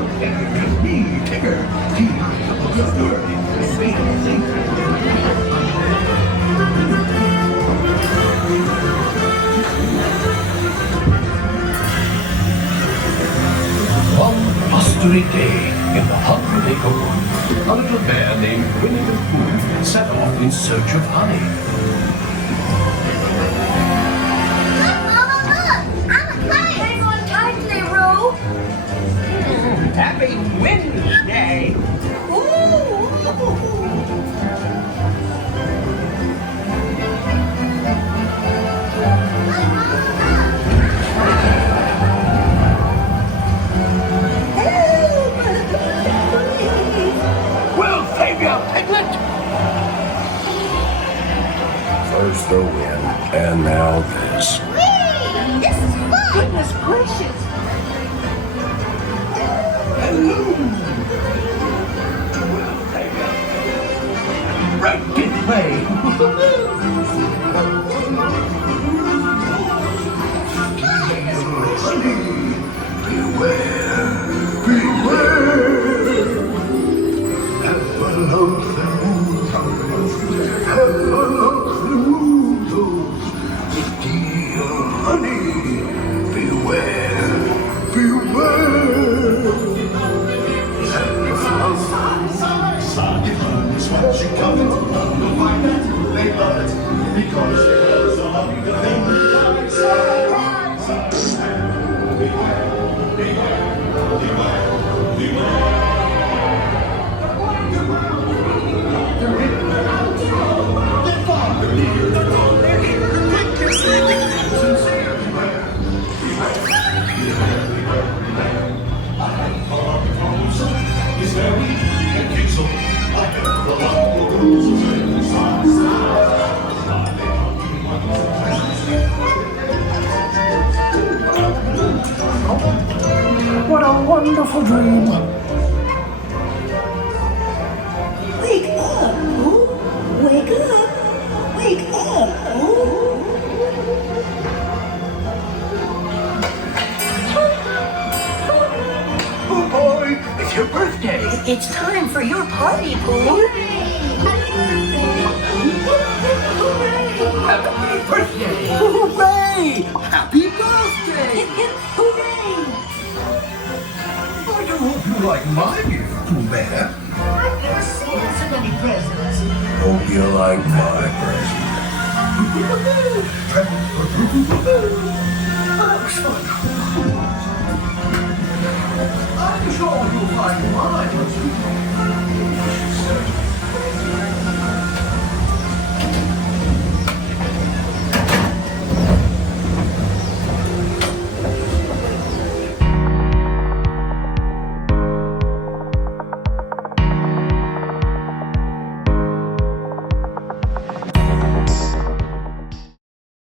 It's me, Tigger, king of the earth. One blustery day in the Hundred Acre Wood, a little bear named Winnie the Pooh set off in search of honey. Happy Wednesday! We'll save you, Piglet! First the wind, and now this. Whee! This is fun! Goodness gracious! Hello! We'll save you. Right this way! Beware! Beware! Heffalumps and Woozles! Heffalumps and Woozles! Steal honey! Beware! Beware! When she comes, you'll find that they love it because she has a honey to think. Beware, beware, beware, beware. They're in, they're out, they're far, they're near, they're far, they're here, they're quick, they're slick, sincere. Beware, beware, beware, beware, beware. I have a proposal. He's very and kicks up. What a wonderful dream! Wake up! Ooh. Wake up! Wake up! Ooh. Oh boy, it's your birthday! It's time for your party, Pooh! Happy birthday! Hooray! Happy birthday! Hip, hip, hooray! I do hope you like my gift, Pooh Bear. I've never seen so many presents. Hope you like my present. That was fun.